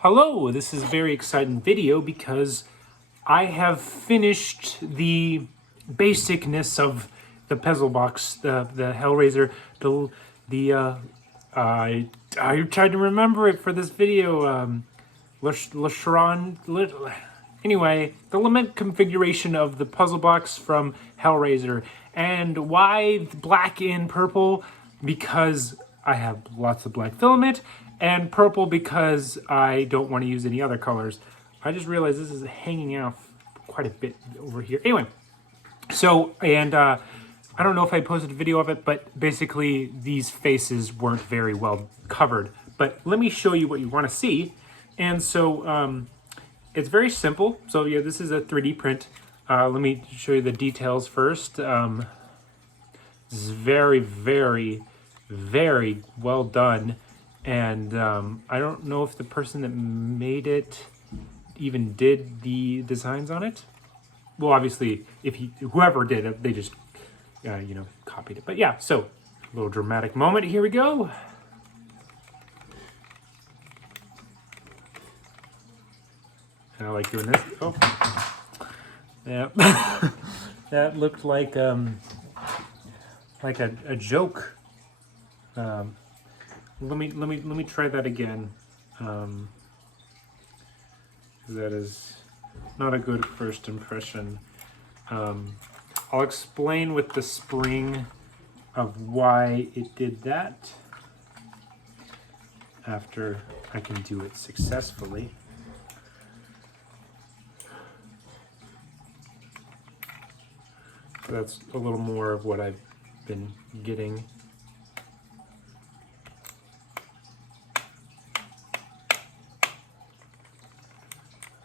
Hello, this is a very exciting video because I have finished the basicness of the puzzle box, the hellraiser, I tried to remember it for this video, anyway, the lament configuration of the puzzle box from Hellraiser. And why black and purple? Because I have lots of black filament, and purple because I don't want to use any other colors. I just realized this is hanging out quite a bit over here. Anyway, so, and I don't know if I posted a video of it, but basically these faces weren't very well covered. But let me show you what you want to see. And so it's very simple. So yeah, this is a 3D print. Let me show you the details first. This is very, very, very well done. And I don't know if the person that made it even did the designs on it. Well, obviously, whoever did it, they just, copied it. But yeah, so a little dramatic moment. Here we go. And I like doing this. Oh, yeah, that looked like a joke. Let me try that again. That is not a good first impression. I'll explain with the spring of why it did that after I can do it successfully. So that's a little more of what I've been getting.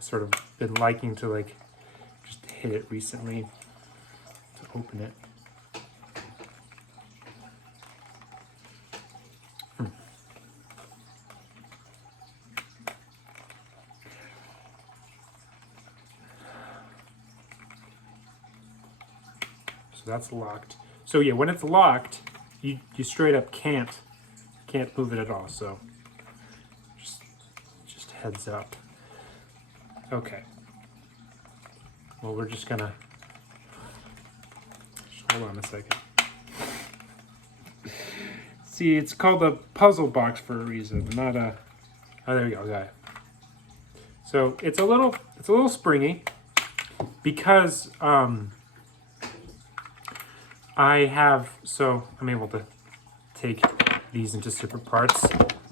Sort of been liking to just hit it recently to open it. So that's locked. So yeah, when it's locked, you straight up can't move it at all. So just heads up. Okay. Well, we're just gonna hold on a second. See, it's called a puzzle box for a reason, not a. Oh, there we go. Okay. So it's a little springy because I'm able to take these into separate parts.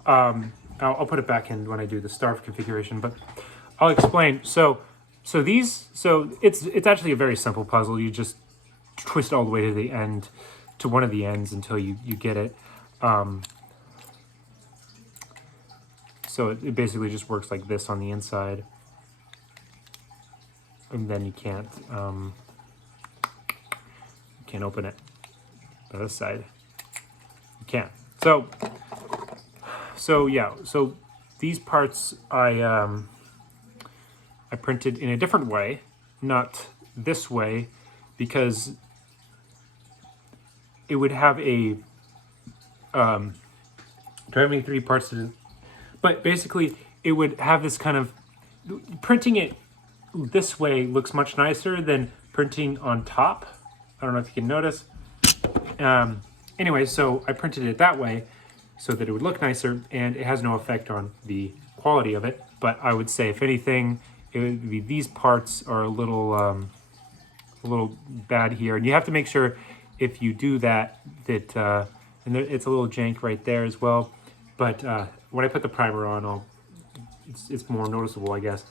I'll put it back in when I do the starve configuration, but I'll explain. So it's actually a very simple puzzle. You just twist all the way to the end, to one of the ends until you get it. So it basically just works like this on the inside, and then you can't open it. The other side, you can't. So yeah. So these parts I printed in a different way, not this way, because it would have a driving 3 parts to do. But basically it would have this kind of, printing it this way looks much nicer than printing on top. I don't know if you can notice. Anyway, so I printed it that way so that it would look nicer, and it has no effect on the quality of it. But I would say, if anything, it would be these parts are a little bad here, and you have to make sure if you do that and it's a little jank right there as well. But when I put the primer on, it's more noticeable, I guess.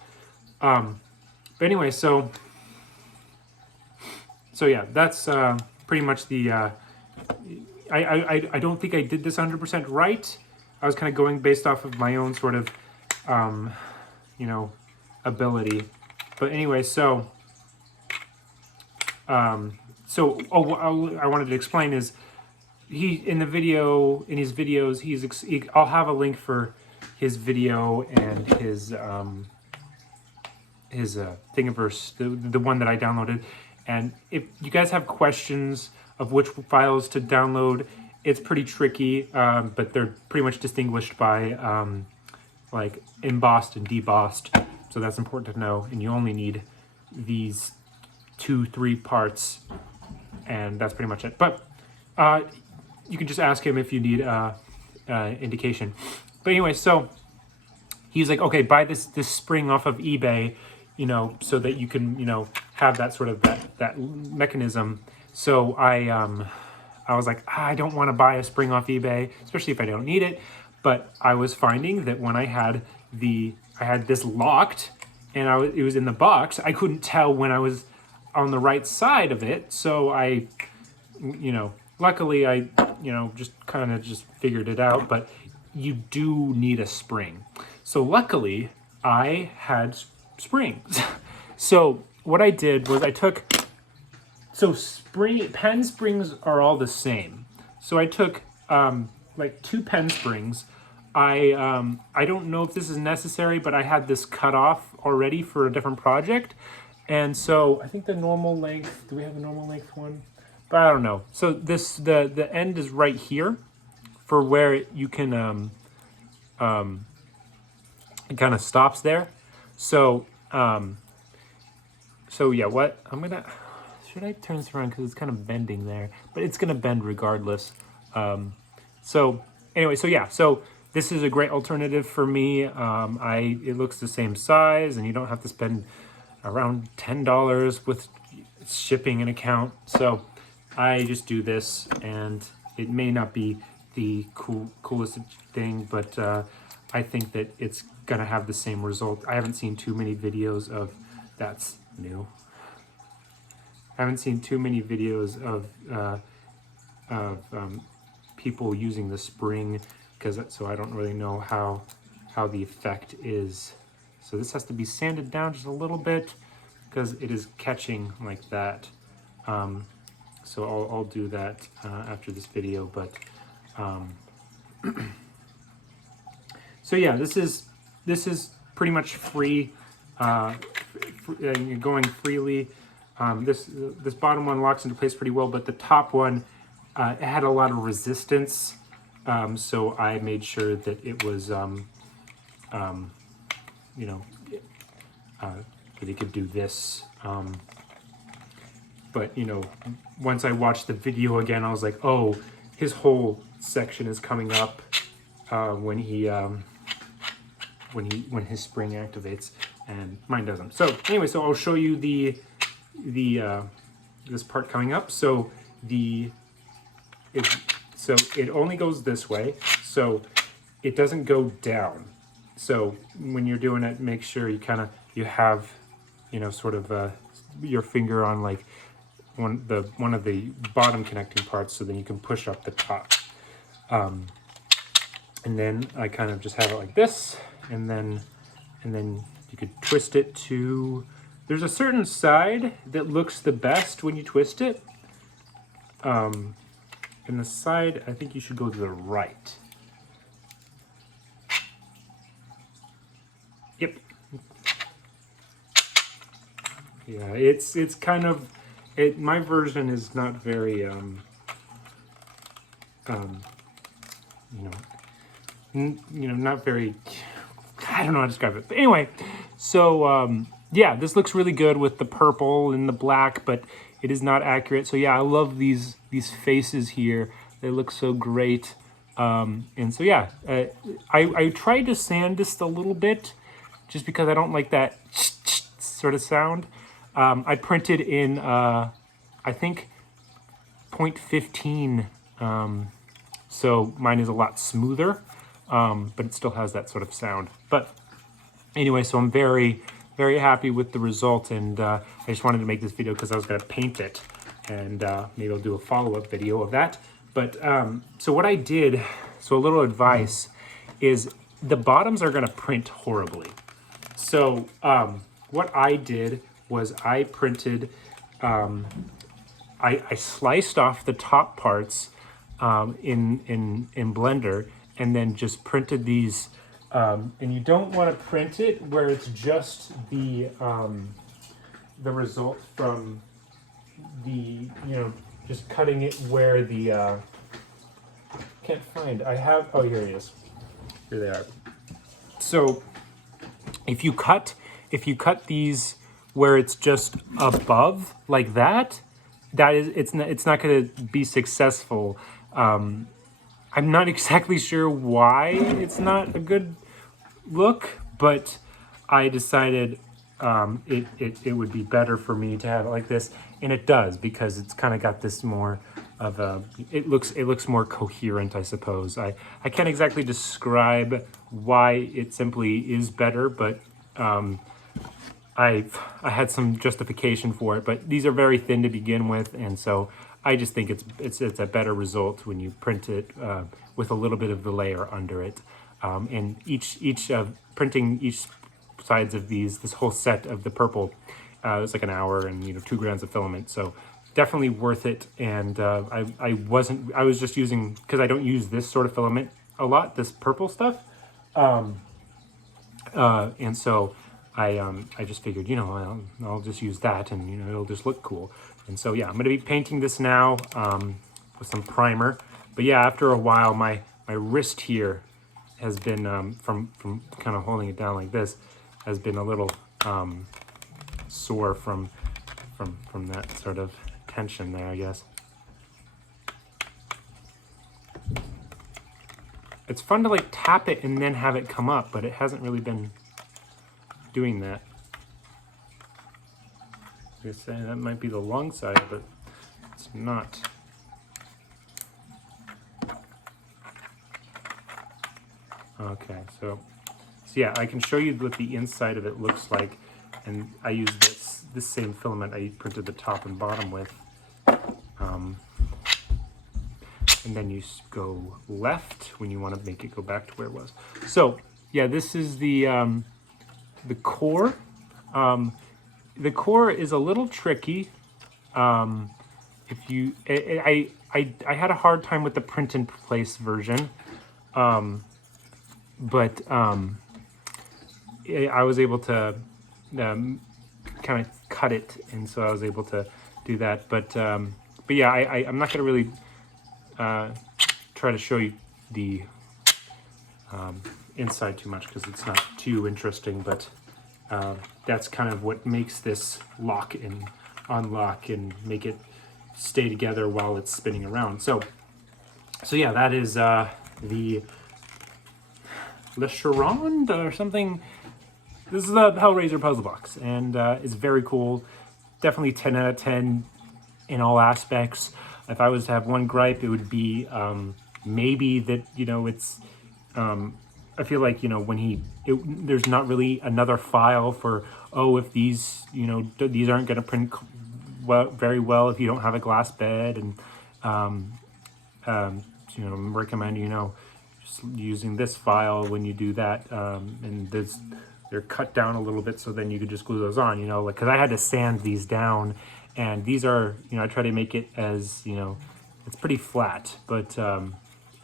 But anyway, so yeah, that's pretty much the. I don't think I did this 100% right. I was kind of going based off of my own sort of, ability. But anyway, I wanted to explain is in his videos, I'll have a link for his video and his Thingiverse, the one that I downloaded. And if you guys have questions of which files to download, it's pretty tricky, but they're pretty much distinguished by like embossed and debossed. So that's important to know. And you only need these 2-3 parts, and that's pretty much it. But you can just ask him if you need indication. But anyway, so he's like, okay, buy this spring off of eBay, you know, so that you can, you know, have that sort of that mechanism. So I was like, I don't want to buy a spring off eBay, especially if I don't need it. But I was finding that when I had this locked, and it was in the box, I couldn't tell when I was on the right side of it. So I, you know, luckily I, you know, just kind of just figured it out. But you do need a spring. So luckily I had springs. So what I did was I took, so pen springs are all the same. So I took like 2 pen springs. I don't know if this is necessary, but I had this cut off already for a different project. And so I think the normal length, do we have a normal length one? But I don't know. So this, the end is right here for where you can, it kind of stops there. So, so yeah, should I turn this around because it's kind of bending there, but it's going to bend regardless. So anyway, so yeah, so this is a great alternative for me. It looks the same size, and you don't have to spend around $10 with shipping and account. So I just do this, and it may not be the coolest thing, but I think that it's gonna have the same result. I haven't seen too many videos of, that's new. I haven't seen too many videos of people using the spring, so I don't really know how the effect is. So this has to be sanded down just a little bit because it is catching like that. So I'll do that after this video, but so yeah, this is pretty much free, going freely. This bottom one locks into place pretty well, but the top one, it had a lot of resistance, so I made sure that it was, you know, that it could do this. But you know, once I watched the video again, I was like, oh, his whole section is coming up when his spring activates, and mine doesn't. So anyway, so I'll show you this part coming up. So it only goes this way, so it doesn't go down. So when you're doing it, make sure you have, you know, sort of your finger on like one of the bottom connecting parts, so then you can push up the top. And then I kind of just have it like this, and then you could twist it to, there's a certain side that looks the best when you twist it. And the side, I think you should go to the right. Yep. Yeah, it's kind of, my version is not very, not very, I don't know how to describe it. But anyway, so yeah, this looks really good with the purple and the black, but it is not accurate. So yeah, I love these faces here. They look so great. And so yeah, I tried to sand this a little bit just because I don't like that sort of sound. I printed in, I think 0.15, so mine is a lot smoother, but it still has that sort of sound. But anyway, so I'm very, very happy with the result, and I just wanted to make this video because I was going to paint it, and maybe I'll do a follow-up video of that. But so what I did, so a little advice, is the bottoms are going to print horribly. So what I did was I printed, I sliced off the top parts in Blender, and then just printed these. And you don't want to print it where it's just the result from the, just cutting it where the, can't find, I have, oh, here it is. Here they are. So if you cut these where it's just above like that, it's not going to be successful. I'm not exactly sure why it's not a good look, but I decided it would be better for me to have it like this, and it does, because it's kind of got this more of a, it looks more coherent, I suppose. I can't exactly describe why it simply is better, but I had some justification for it. But these are very thin to begin with, and so I just think it's a better result when you print it with a little bit of the layer under it. And printing each sides of this whole set of the purple, it's like an hour and 2 grams of filament. So definitely worth it. And I was just using, because I don't use this sort of filament a lot, this purple stuff. And so I just figured, I'll just use that, and it'll just look cool. And so yeah, I'm going to be painting this now with some primer. But yeah, after a while, my wrist here has been from kind of holding it down like this, has been a little sore from that sort of tension there, I guess. It's fun to like tap it and then have it come up, but it hasn't really been doing that. I was saying that might be the long side, but it's not. Okay, so yeah, I can show you what the inside of it looks like, and I use this same filament I printed the top and bottom with. And then you go left when you want to make it go back to where it was. So yeah, this is the core. The core is a little tricky. If you, I had a hard time with the print in place version, but I was able to kind of cut it, and so I was able to do that. But yeah, I'm not going to really try to show you the inside too much, because it's not too interesting, but that's kind of what makes this lock and unlock and make it stay together while it's spinning around. So yeah, that is the Lemarchand or something. This is a Hellraiser puzzle box, and it's very cool. Definitely 10 out of 10 in all aspects. If I was to have one gripe, it would be maybe that, it's, I feel like, when there's not really another file for, if these, these aren't going to print very well if you don't have a glass bed, and, recommend, just using this file when you do that, and they're cut down a little bit, so then you could just glue those on, like, because I had to sand these down. And these are, I try to make it as, it's pretty flat, but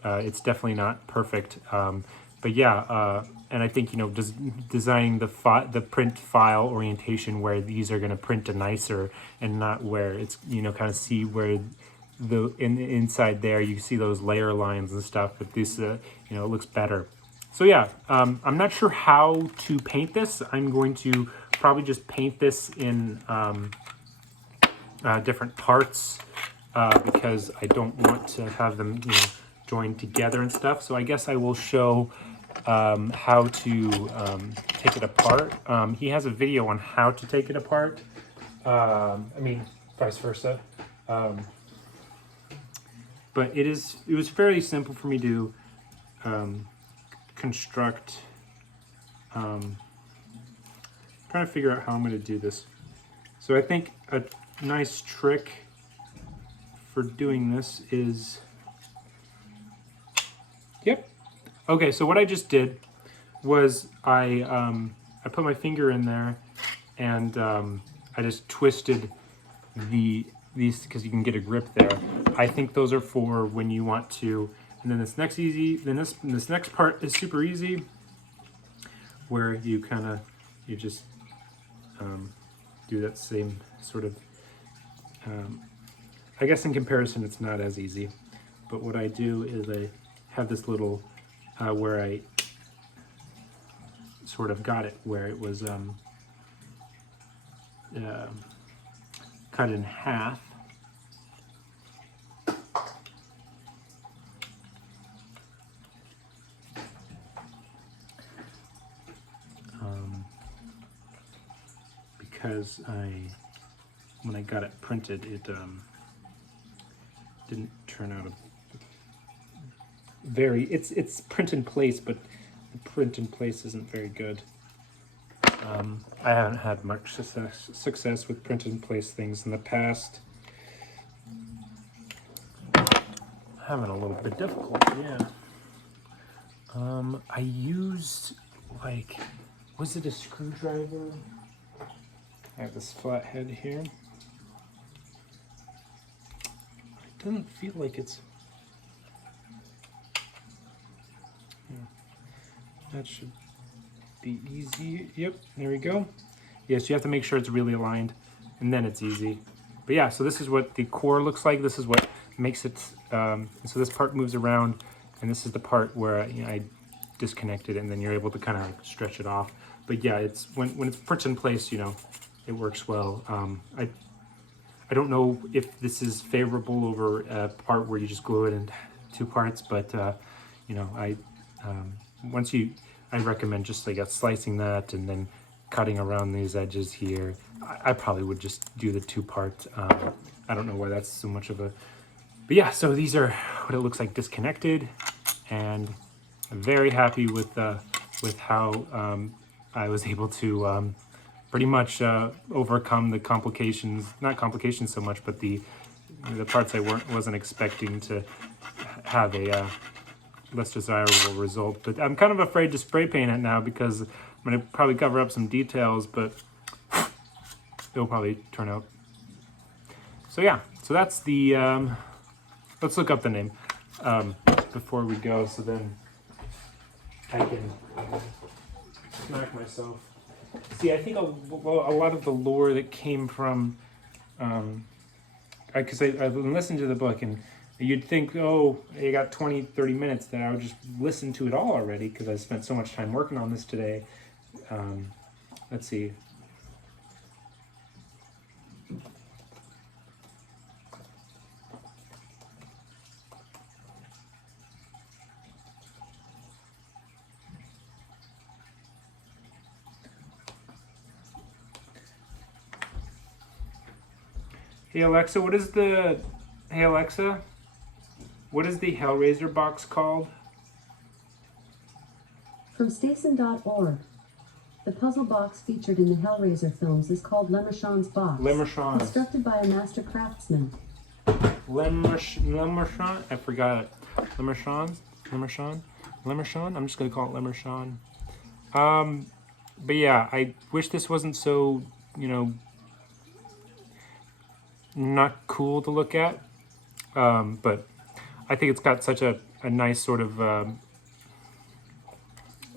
it's definitely not perfect. But yeah, and I think, designing the print file orientation where these are going to print nicer, and not where it's, kind of see where the inside there, you see those layer lines and stuff, but this, it looks better. So yeah, I'm not sure how to paint this. I'm going to probably just paint this in different parts because I don't want to have them joined together and stuff. So I guess I will show how to take it apart. He has a video on how to take it apart. I mean, vice versa. But it was fairly simple for me to construct. Trying to figure out how I'm going to do this. So I think a nice trick for doing this is, okay, so what I just did was I put my finger in there, and I just twisted these, because you can get a grip there. I think those are for when you want to, and then this next next part is super easy, where you just do that same sort of, I guess in comparison it's not as easy, but what I do is I have this little where I sort of got it where it was cut in half. Because when I got it printed, it didn't turn out it's print in place, but the print in place isn't very good. I haven't had much success with print in place things in the past. Having a little bit difficult, yeah. I used, like, was it a screwdriver? I have this flat head here. It doesn't feel like it's... Yeah. That should be easy. Yep, there we go. Yes, you have to make sure it's really aligned, and then it's easy. But yeah, so this is what the core looks like. This is what makes it, so this part moves around, and this is the part where I disconnected, and then you're able to kind of like stretch it off. But yeah, it's when it's put in place, it works well. I don't know if this is favorable over a part where you just glue it in two parts, but I recommend just like slicing that and then cutting around these edges here. I probably would just do the two part. I don't know why that's so much of a, but yeah, so these are what it looks like disconnected, and I'm very happy with how I was able to pretty much overcome the complications, not complications so much, but the parts I wasn't expecting to have a less desirable result. But I'm kind of afraid to spray paint it now because I'm going to probably cover up some details, but it'll probably turn out. So yeah, so that's the, let's look up the name before we go, so then I can smack myself. See, I think a lot of the lore that came from, because I've been listening to the book, and you'd think, oh, I got 20, 30 minutes, that I would just listen to it all already because I spent so much time working on this today. Let's see. Hey Alexa, what is the hellraiser box called? From Stason.org. The puzzle box featured in the Hellraiser films is called Lemarchand's box. Lemarchand. Constructed by a master craftsman. Lemarchand? I forgot it. Lemarchand? I'm just gonna call it Lemarchand. But yeah, I wish this wasn't so, not cool to look at. But I think it's got such a nice sort of,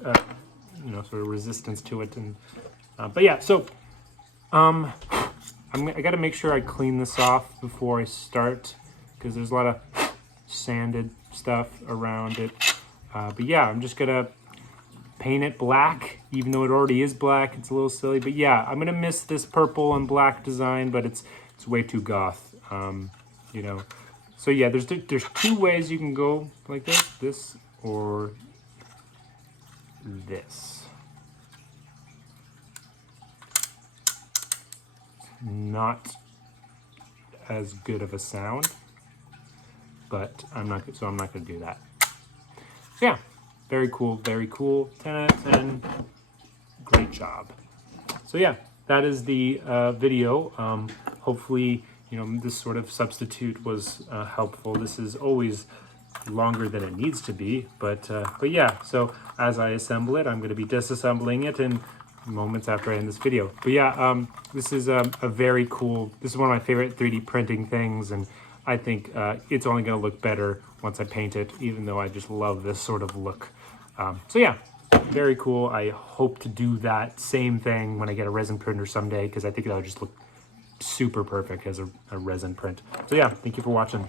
sort of resistance to it. And but yeah, so I got to make sure I clean this off before I start because there's a lot of sanded stuff around it. But yeah, I'm just gonna paint it black, even though it already is black. It's a little silly, but yeah, I'm gonna miss this purple and black design, but it's way too goth, So yeah, there's two ways you can go like this or this. Not as good of a sound, but I'm not going to do that. Yeah, very cool, very cool. 10 out of 10. Great job. So yeah, that is the video. Hopefully, this sort of substitute was helpful. This is always longer than it needs to be, but yeah, so as I assemble it, I'm going to be disassembling it in moments after I end this video. But yeah, this is a very cool, this is one of my favorite 3D printing things, and I think it's only going to look better once I paint it, even though I just love this sort of look. So yeah, very cool. I hope to do that same thing when I get a resin printer someday, because I think that'll just look super perfect as a resin print. So yeah, thank you for watching.